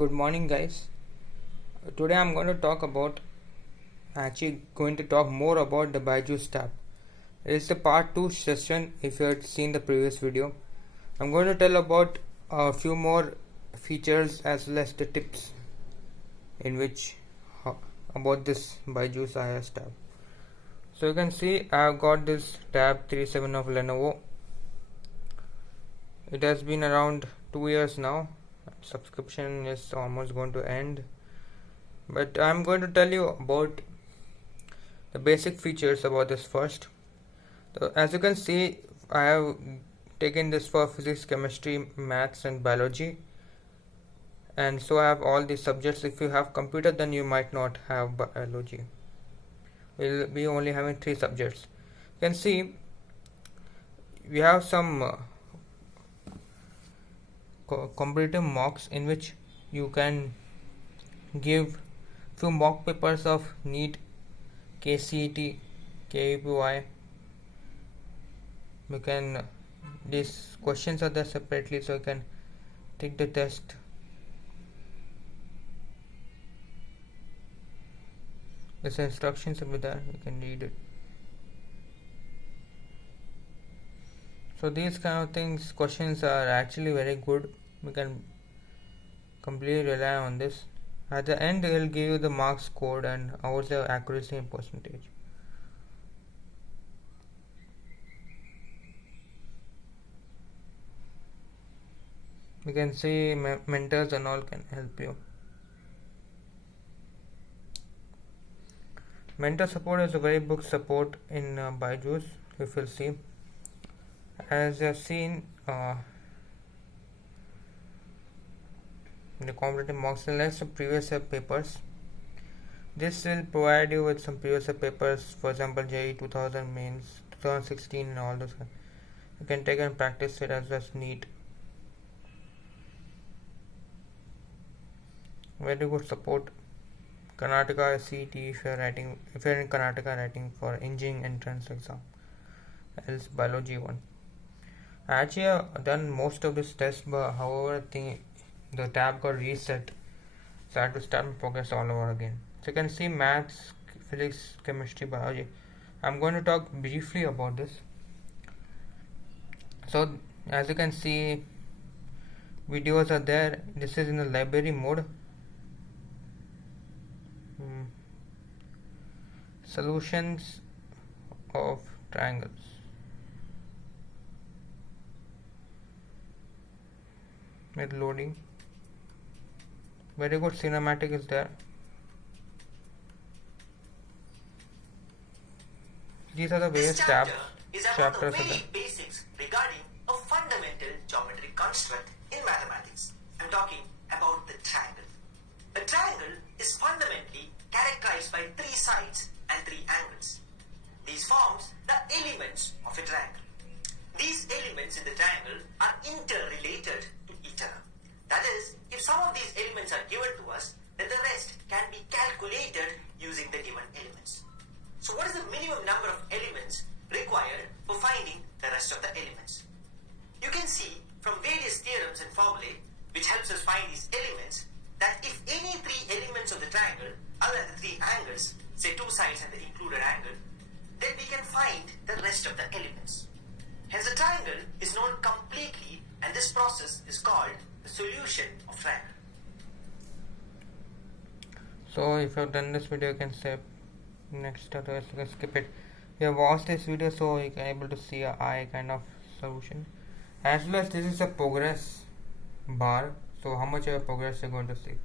Good morning, guys. Today I'm going to talk about more about the Byju's tab. It's the part 2 session if you had seen the previous video. I'm going to tell about a few more features as well as the tips in which about this Byju's IS tab. So you can see I've got this tab 37 of Lenovo. It has been around 2 years now. Subscription is almost going to end, but I'm going to tell you about the basic features about this first. So as you can see, I have taken this for physics, chemistry, maths and biology, and so I have all these subjects. If you have computer, then you might not have biology. We'll be only having 3 subjects. You can see we have some competitive mocks in which you can give few mock papers of NEET, KCET, KUPY. You can, these questions are there separately, so you can take the test. This instructions will be there, you can read it. So these kind of things, questions are actually very good. We can completely rely on this. At the end, it will give you the marks scored and also accuracy and percentage. You can see mentors and all can help you. Mentor support is a very good support in Byju's, if you'll see. As you have seen, the competitive mocks select some previous year papers. This will provide you with some previous year papers, for example JEE 2000 mains, 2016 and all those. You can take and practice it as well as NEET. Very good support. Karnataka CET if you're in Karnataka writing for engineering entrance exam, else biology one. I actually have done most of this test, but however I think the tab got reset, so I had to start my progress all over again. So you can see maths, physics, chemistry, biology. I'm going to talk briefly about this. So as you can see, videos are there. This is in the library mode. Solutions of triangles. With loading. Very good cinematic is there. These are the various chapters are the basics regarding a fundamental geometric construct in mathematics. I'm talking about the triangle. A triangle is fundamentally characterized by 3 sides and 3 angles. These forms the elements of a triangle. These elements in the triangle are interrelated to each other. That is, if some of these elements are given to us, then the rest can be calculated using the given elements. So what is the minimum number of elements required for finding the rest of the elements? You can see from various theorems and formulae which helps us find these elements that if any 3 elements of the triangle other than the 3 angles, say 2 sides and the included angle, then we can find the rest of the elements. Hence the triangle is known completely, and this process is called the solution of triangle. So if you have done this video, you can say next, otherwise you can skip it. You have watched this video, so you can able to see a eye kind of solution. As well as this is a progress bar, so how much of your progress you're going to see.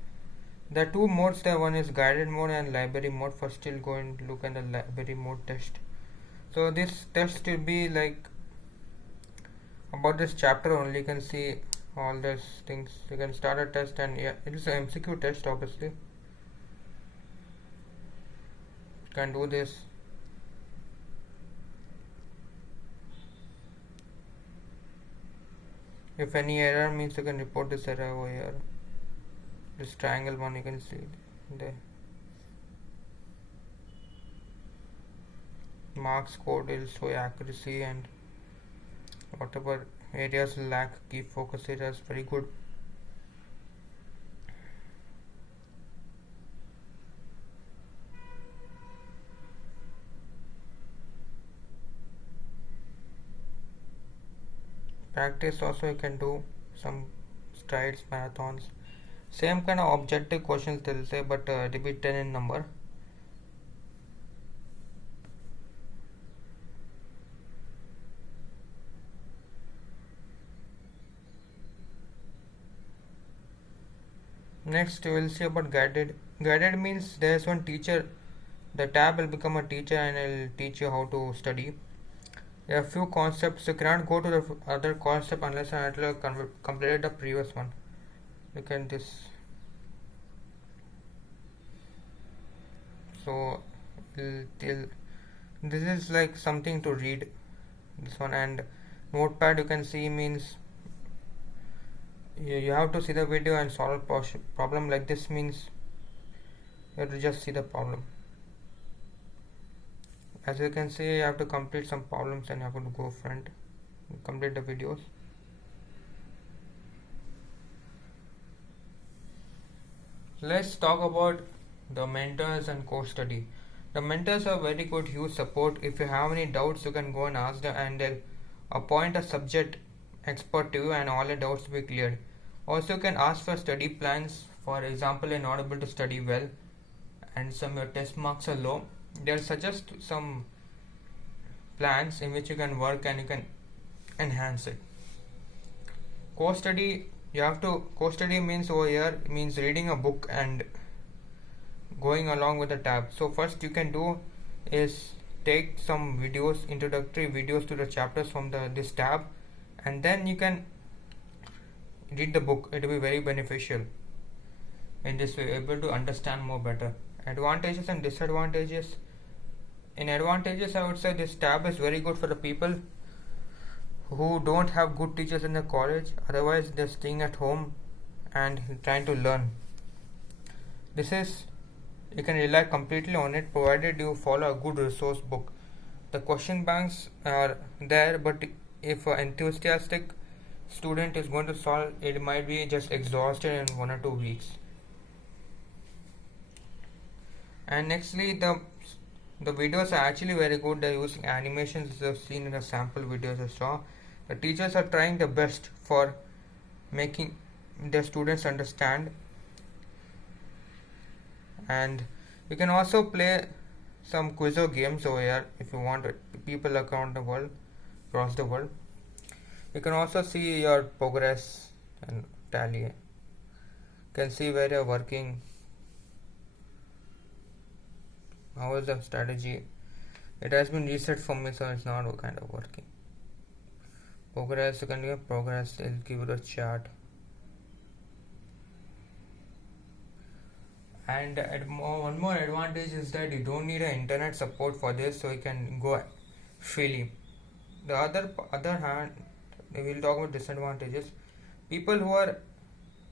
There are 2 modes there, one is guided mode and library mode. First we'll go and look at the library mode test. So this test will be like about this chapter only. You can see all these things. You can start a test, and yeah, it is an MCQ test obviously. You can do this. If any error, means you can report this error over here. This triangle one you can see there. Marks code will show accuracy and whatever areas lack key focus areas. Very good. practice also you can do some strides, marathons. Same kind of objective questions they'll say, but it'll be 10 in number. Next, we will see about guided. Guided means there is one teacher. The tab will become a teacher and will teach you how to study. There are few concepts. You cannot go to the other concept unless you have completed the previous one. Look at this. So, this is like something to read. This one, and notepad you can see means you have to see the video and solve problem. Like this means you have to just see the problem. As you can see, you have to complete some problems and you have to go front, complete the videos. Let's talk about the mentors and course study. The mentors are very good, huge support. If you have any doubts, you can go and ask them, and they'll appoint a subject expert to you, and all your doubts will be cleared. Also, you can ask for study plans. For example, you're not able to study well, and some your test marks are low. They'll suggest some plans in which you can work and you can enhance it. Course study, course study means over here means reading a book and going along with the tab. So first you can do is take some videos, introductory videos to the chapters from this tab, and then you can read the book. It will be very beneficial. In this way, able to understand more better. Advantages and disadvantages. In advantages, I would say this tab is very good for the people who don't have good teachers in the college. Otherwise, they're staying at home and trying to learn. You can rely completely on it, provided you follow a good resource book. The question banks are there, but if an enthusiastic student is going to solve, it might be just exhausted in 1 or 2 weeks. And nextly, the videos are actually very good. They're using animations, as I've seen in the sample videos I saw. The teachers are trying their best for making their students understand. And you can also play some quiz or games over here if you want it. People across the world. You can also see your progress and tally. You can see where you're working. How is the strategy? It has been reset for me, so it's not kind of working. Progress, you can give progress, it'll give you a chart. And one more advantage is that you don't need an internet support for this, so you can go freely. The other hand, we will talk about disadvantages. People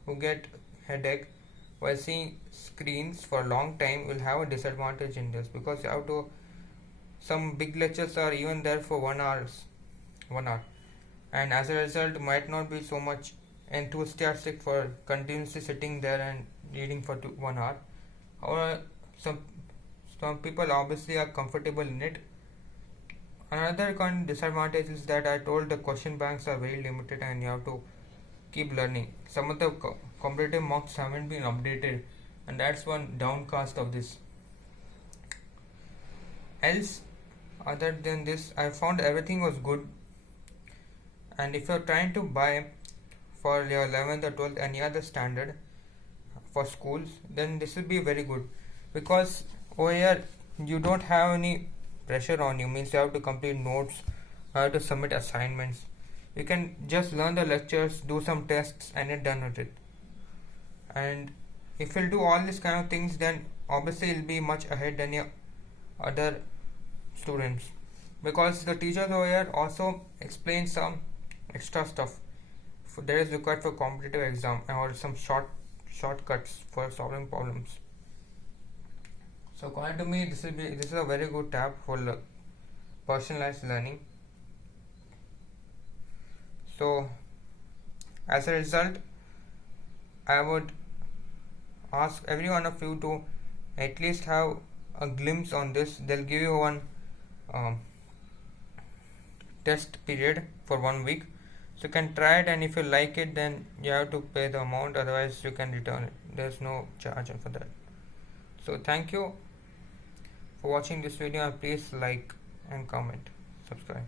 who get headache while seeing screens for a long time will have a disadvantage in this, because you have to, some big lectures are even there for 1 hour, and as a result might not be so much enthusiastic for continuously sitting there and reading for 1 hour. Or some people obviously are comfortable in it. Another disadvantage is that I told the question banks are very limited and you have to keep learning. Some of the competitive mocks haven't been updated, and that's one downcast of this. Else, other than this, I found everything was good. And if you're trying to buy for your 11th or 12th any other standard for schools, then this will be very good, because over here you don't have any pressure on you. Means you have to complete notes, you have to submit assignments. You can just learn the lectures, do some tests, and you're done with it. And if you'll do all these kind of things, then obviously you'll be much ahead than your other students, because the teachers over here also explain some extra stuff that is required for competitive exam, or some shortcuts for solving problems. So according to me, this is a very good tab for personalized learning. So as a result, I would ask every one of you to at least have a glimpse on this. They'll give you one test period for 1 week, So you can try it, and if you like it, then you have to pay the amount, otherwise you can return it. There's no charge for that. So thank you for watching this video, and please like and comment, subscribe.